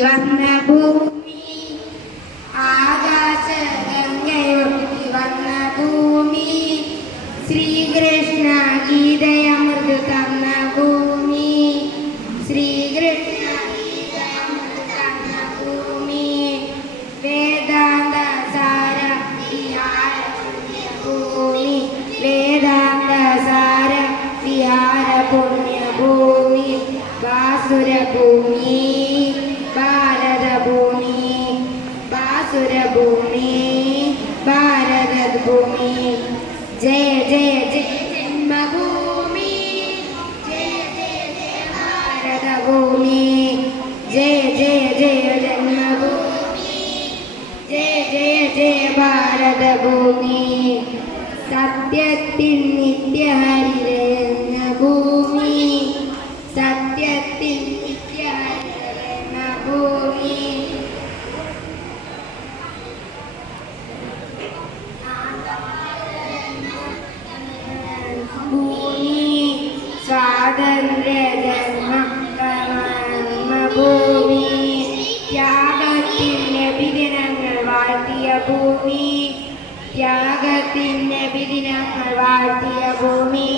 വന്ന ഭൂമി ആകാശഗംഗയൊഴുകി വന്ന ഭൂമി ശ്രീകൃഷ്ണ ഗീതയമൃത് തന്ന ഭൂമി ശ്രീകൃഷ്ണ ഗീതയമൃത് തന്ന ഭൂമി വേദാന്ത സാര വിഹാര പുണ്യഭൂമി വേദാന്ത സാര വിഹാര പുണ്യഭൂമി ബാസുരഭൂമി ഭാരതഭൂമി ബാസുരഭൂമി ഭാരതഭൂമി ജയ ജയ ജയ ജന്മഭൂമി ജയ ജയ ജയ ഭാരതഭൂമി ജയ ജയ ജയ ജന്മഭൂമി ജയ ജയ ജയ ഭാരതഭൂമി സത്യത്തിൻ നിത്യഹരിതയെന്ന ഭൂമി സത്യത്തിൻ നിത്യഹരിതയെന്ന ഭൂമി ഭൂമി സ്വാതന്ത്ര്യ ജന്മഭൂമി ത്യാഗത്തിൻ്റെ വിദിനങ്ങൾ വാഴ്ത്തിയ ഭൂമി ത്യാഗത്തിൻ്റെ വിദിനങ്ങൾ വാഴ്ത്തിയ ഭൂമി